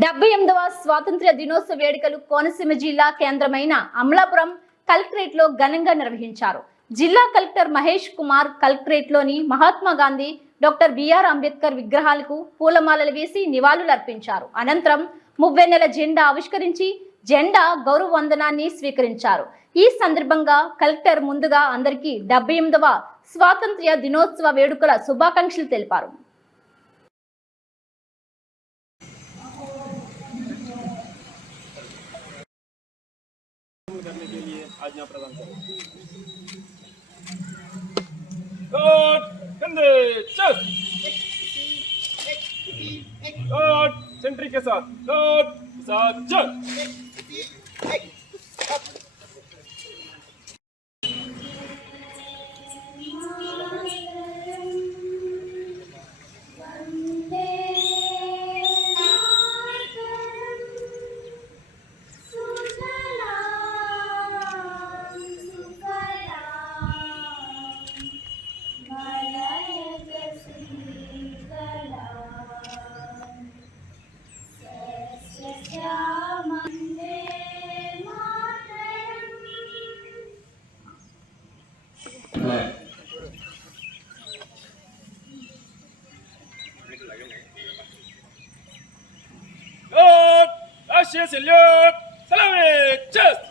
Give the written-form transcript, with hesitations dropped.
78వ స్వాతంత్ర్య దినోత్సవ వేడుకలు కోనసీమ జిల్లా కేంద్రమైన అమలాపురం కలెక్టరేట్ లో ఘనంగా నిర్వహించారు. జిల్లా కలెక్టర్ మహేష్ కుమార్ కలెక్టరేట్ లోని మహాత్మా గాంధీ, డాక్టర్ బిఆర్ అంబేద్కర్ విగ్రహాలకు పూలమాలలు వేసి నివాళులు అర్పించారు. అనంతరం మువ్వెన్నెల జెండా ఆవిష్కరించి జెండా గౌరవ వందనాన్ని స్వీకరించారు. ఈ సందర్భంగా కలెక్టర్ ముందుగా అందరికీ 78వ స్వాతంత్ర్య దినోత్సవ వేడుకల శుభాకాంక్షలు తెలిపారు. करने के लिए आज्ञा प्रदान करें। कंधे चेस्ट सेंट्री के साथ चल। Salute! Salute! Just!